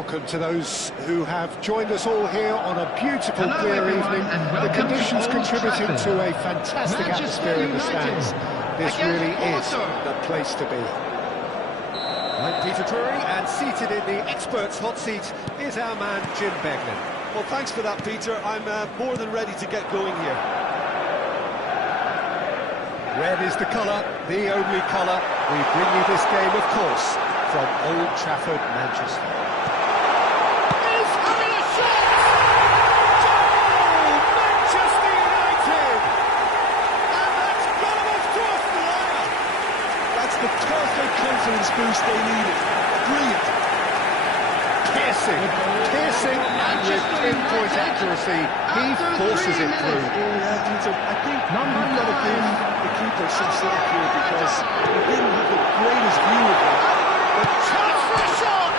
Welcome to those who have joined us all here on a beautiful, clear evening. The conditions contributing to a fantastic atmosphere in the stands. This really is the place to be. I'm Peter Drury, and seated in the experts' hot seat is our man Jim Beglin. Well, thanks for that, Peter. I'm more than ready to get going here. Red is the colour, the only colour. We bring you this game, of course, from Old Trafford, Manchester. He's having a shot! Goal! Manchester United! And that's got him off to a flyer! That's the perfect confidence boost they needed. Brilliant. Piercing, and with pinpoint accuracy, he forces it through. Yeah, Peter, I think you've got to give the keeper some slack here because he didn't have the greatest view of that. But chance for a shot!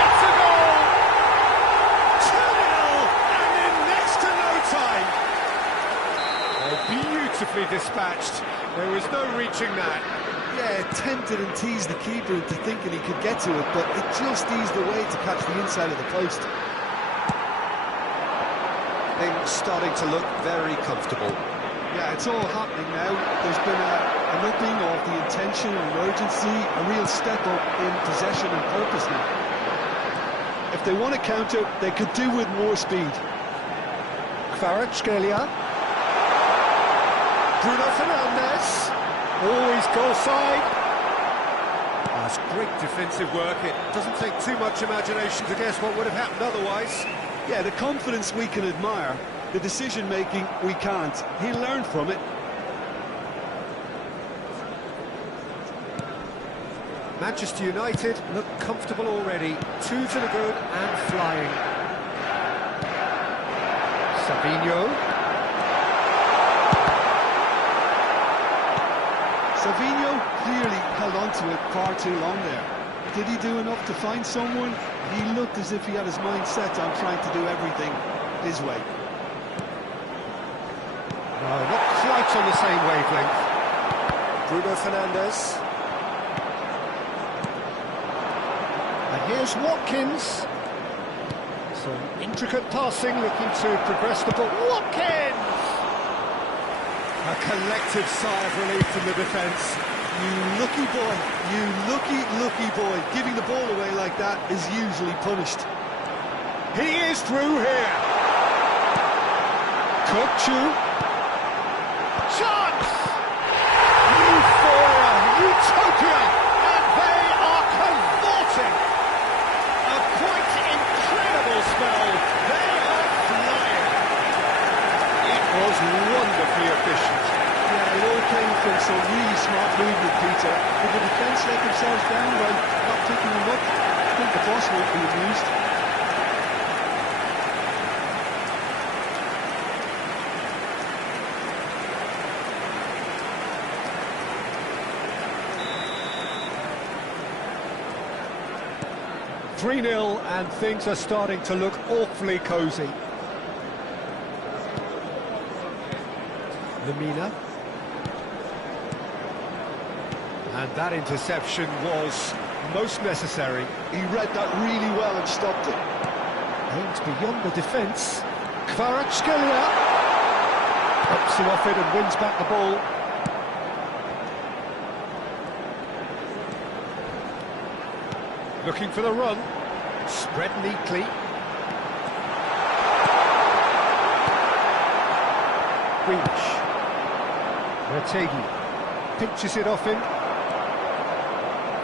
It's a goal! 2-0, and in next to no time. Oh, beautifully dispatched. There was no reaching that. Yeah, tempted and teased the keeper into thinking he could get to it, but it just eased away to catch the inside of the post. Things starting to look very comfortable. Yeah, it's all happening now. There's been an upping of the intention and urgency, a real step up in possession and purpose now. If they want to counter, they could do with more speed. Kvaratskhelia. Bruno Fernandes. Always goal side. That's great defensive work. It doesn't take too much imagination to guess what would have happened otherwise. Yeah, the confidence we can admire, the decision-making we can't. He'll learn from it. Manchester United look comfortable already. 2 to the good and flying. Savinho. Savinho clearly held on to it far too long there. Did he do enough to find someone? He looked as if he had his mind set on trying to do everything his way. No, not quite on the same wavelength. Bruno Fernandes. And here's Watkins. Some intricate passing, looking to progress the ball. Watkins! A collective sigh of relief from the defence. You lucky boy, you lucky boy. Giving the ball away like that is usually punished. He is through here. Kochu. Chance! Euphoria, utopia, and they are cavorting. A quite incredible spell. They are flying. It was wonderfully efficient. Yeah, it all came from some really smart movement, Peter. If the defence let themselves down by not picking them up, I think the boss won't be amused. .3-0 and things are starting to look awfully cosy. Lemina. And that interception was most necessary. He read that really well and stopped it. Aims beyond the defence. Kvaratskhelia pops him off it and wins back the ball. Looking for the run. Spread neatly. Winch. Retegi pinches it off him.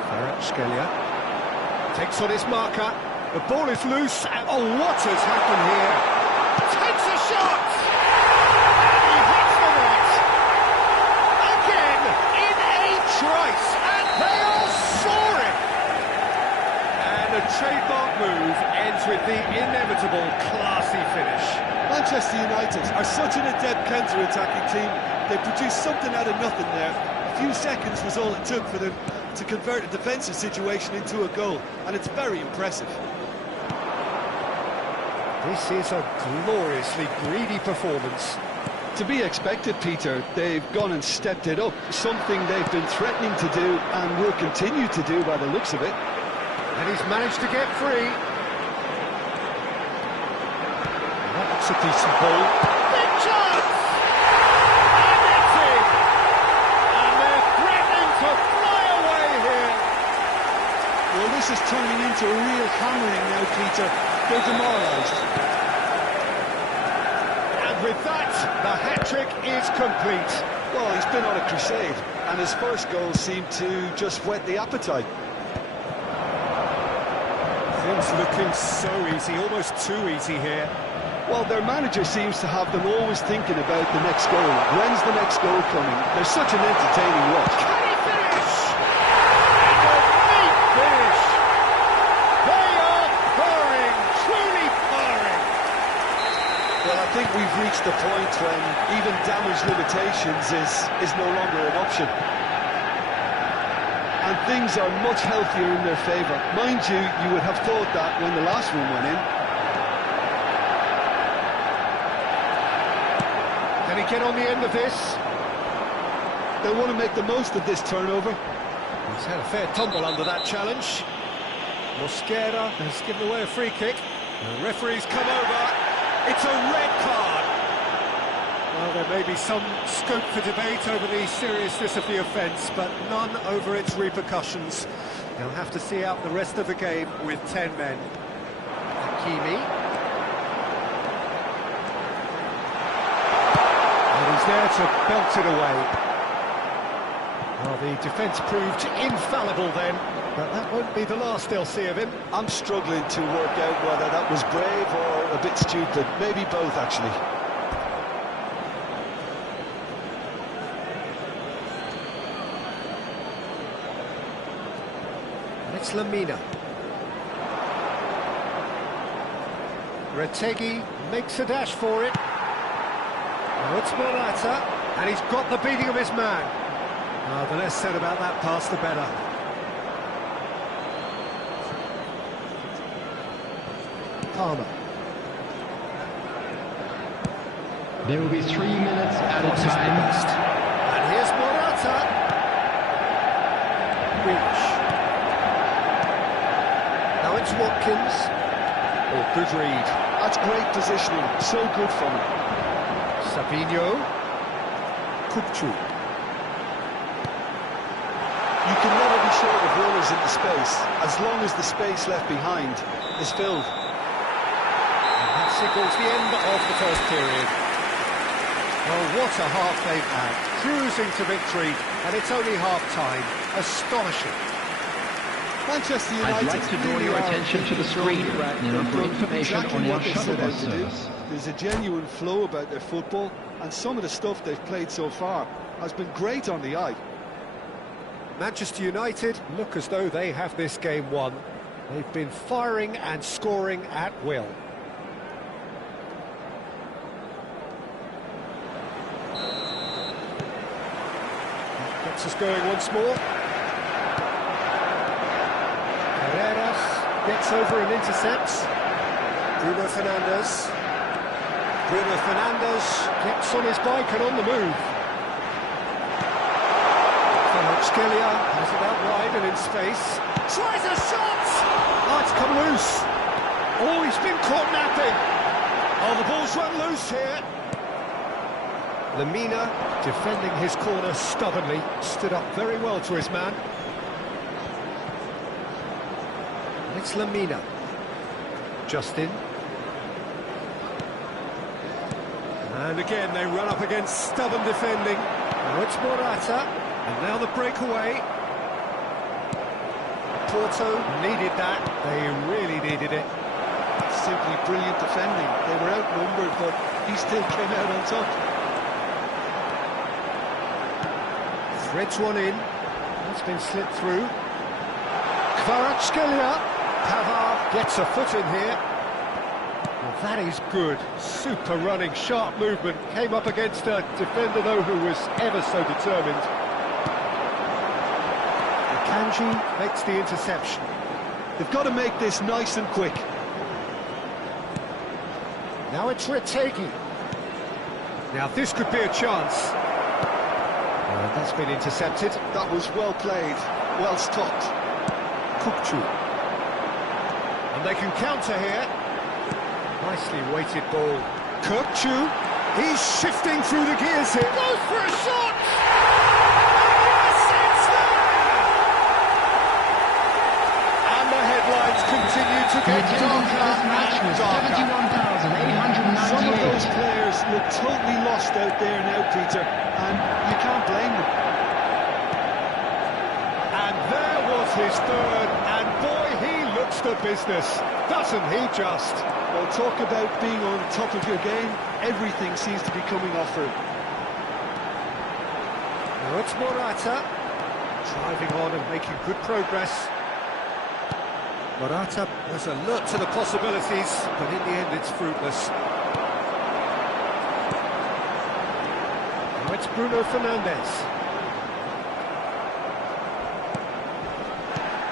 Kvaratskhelia takes on his marker. The ball is loose. And oh, what has happened here? Takes a shot! And he hits the net! Again, in a trice, and they are soaring! And a trademark move ends with the inevitable classy finish. Manchester United are such an adept counter-attacking team. They produced something out of nothing there. A few seconds was all it took for them to convert a defensive situation into a goal, and it's very impressive. This is a gloriously greedy performance. To be expected, Peter. They've gone and stepped it up, something they've been threatening to do and will continue to do by the looks of it. And he's managed to get free. That's a decent ball. Big chance! And it's in! And they're threatening to fly away here. Well, this is turning into a real hammering now, Peter. They're demoralised. And with that, the hat-trick is complete. Well, he's been on a crusade, and his first goal seemed to just whet the appetite. Things looking so easy, almost too easy here. Well, their manager seems to have them always thinking about the next goal. When's the next goal coming? They're such an entertaining watch. Can he finish? And a neat finish. They are purring, truly purring. Well, I think we've reached the point when even damage limitations is no longer an option. And things are much healthier in their favour. Mind you, you would have thought that when the last one went in. Can he get on the end of this? They want to make the most of this turnover. He's had a fair tumble under that challenge. Mosquera has given away a free kick. The referee's come over. It's a red card. Well, there may be some scope for debate over the seriousness of the offence, but none over its repercussions. They'll have to see out the rest of the game with 10 men. Hakimi. And he's there to belt it away. Well, the defence proved infallible then, but that won't be the last they'll see of him. I'm struggling to work out whether that was brave or a bit stupid. Maybe both, actually. It's Lamina. Retegi makes a dash for it. Now it's Morata, and he's got the beating of his man. The less said about that pass, the better. Palmer. There will be 3 minutes at a time. And here's Morata. Reach. Now it's Watkins. Oh, good read. That's great positioning. So good from him. Sabinho. Kupchu. You can never be short of runners in the space, as long as the space left behind is filled. And that signals the end of the first period. Well, what a half they've had. Cruising to victory, and it's only half-time. Astonishing. Manchester United. I'd like to draw your attention to the screen now for information on your shuttle bus service. There's a genuine flow about their football, and some of the stuff they've played so far has been great on the eye. Manchester United look as though they have this game won. They've been firing and scoring at will. That gets us going once more. Carreras gets over and intercepts. Bruno Fernandes. Bruno Fernandes gets on his bike and on the move. Scalia has it out wide and in space. Tries a shot! Oh, it's come loose. Oh, he's been caught napping. Oh, the ball's run loose here. Lamina, defending his corner stubbornly, stood up very well to his man. And it's Lamina. Justin. And again, they run up against stubborn defending. Now it's Morata. And now the breakaway. Porto needed that. They really needed it. Simply brilliant defending. They were outnumbered, but he still came out on top. Threads one in. It's been slipped through. Kvaratskhelia. Pavard gets a foot in here. Well, that is good. Super running, sharp movement. Came up against a defender, though, who was ever so determined. Kanji makes the interception. They've got to make this nice and quick. Now it's Retegi. Now this could be a chance. That's been intercepted. That was well played, well stopped. Kupchu. they can counter here. Nicely weighted ball. Capim, he's shifting through the gears here. Goes for a shot! Yes, it's there! And the headlines continue to get darker and darker. Some of those players look totally lost out there now, Peter, and you can't blame them. And there was his third, and boy, he looks the business, doesn't he just? Well, talk about being on top of your game. Everything seems to be coming off for him. Now it's Morata, driving on and making good progress. Morata has alert to the possibilities, but in the end it's fruitless. Now it's Bruno Fernandes.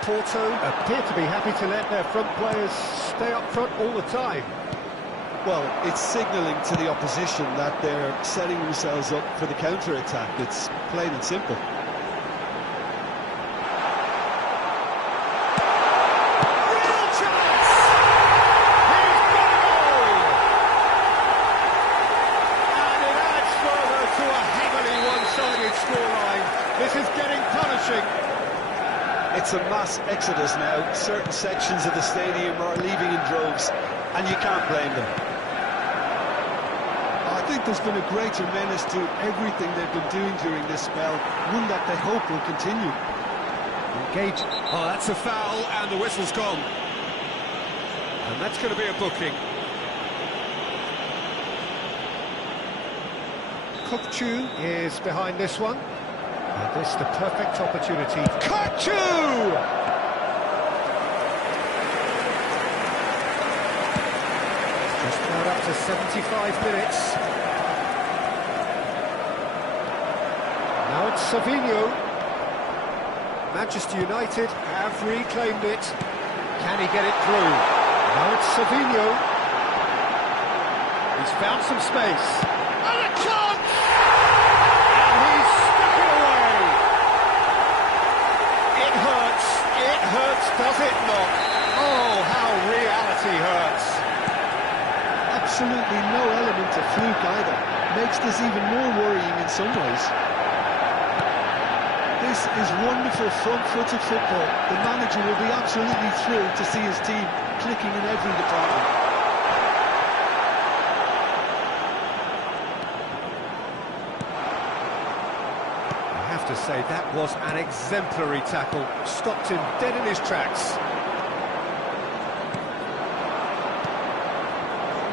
Porto appear to be happy to let their front players stay up front all the time. Well, it's signalling to the opposition that they're setting themselves up for the counter-attack. It's plain and simple. Real chance! He's got a goal! And it adds further to a heavily one-sided scoreline. This is getting punishing. It's a mass exodus now. Certain sections of the stadium are leaving in droves, and you can't blame them. I think there's been a greater menace to everything they've been doing during this spell, one that they hope will continue. Engage. Oh, that's a foul, and the whistle's gone. And that's going to be a booking. Capim is behind this one. And this the perfect opportunity. Capim! Just about up to 75 minutes. Now it's Savinho. Manchester United have reclaimed it. Can he get it through? Now it's Savinho. He's found some space. And a chance! And he's stuck it away. It hurts. It hurts, does it not? Oh, how reality hurts. Absolutely no element of fluke either. Makes this even more worrying in some ways. This is wonderful front-footed football. The manager will be absolutely thrilled to see his team clicking in every department. I have to say, that was an exemplary tackle. Stopped him dead in his tracks.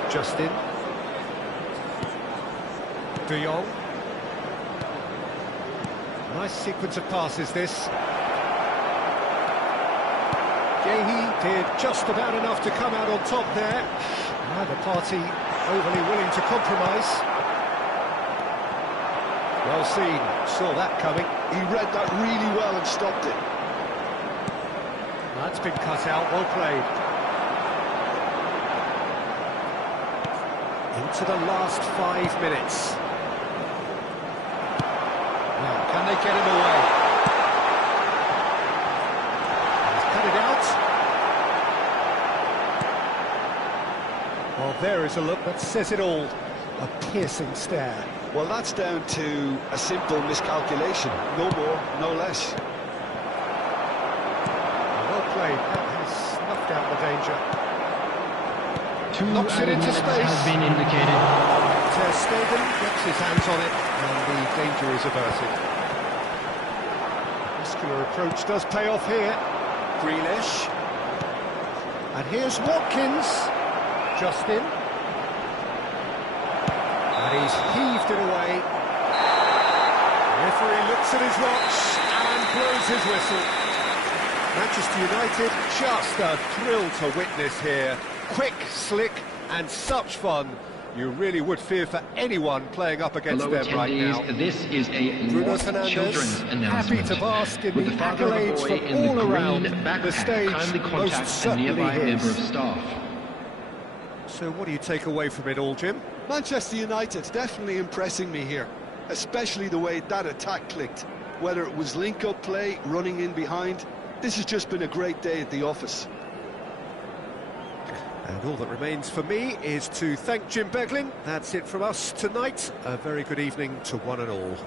Justin. De Jong. Nice sequence of passes, this. Gehi did just about enough to come out on top there. Neither party overly willing to compromise. Well seen, saw that coming. He read that really well and stopped it. That's been cut out, well played. Into the last 5 minutes. Now, can they get him away? He's cut it out. Well, there is a look that says it all. A piercing stare. Well, that's down to a simple miscalculation. No more, no less. Well played. That has snuffed out the danger. Knocks it into space. Has been indicated. Ter Stegen gets his hands on it, and the danger is averted. Muscular approach does pay off here. Grealish. And here's Watkins. Justin. And he's heaved it away. The referee looks at his watch and blows his whistle. Manchester United, just a thrill to witness here. Quick, slick, and such fun. You really would fear for anyone playing up against Hello, them right now. This is a Bruno Lost Children's Fernandes, announcement. happy to bask in With the the father of a accolades boy from in the all around green backpack, the stage, kindly most contact a certainly nearby member of his. staff. So what do you take away from it all, Jim? Manchester United's definitely impressing me here, especially the way that attack clicked. Whether it was link-up play, running in behind, this has just been a great day at the office. And all that remains for me is to thank Jim Beglin. That's it from us tonight. A very good evening to one and all.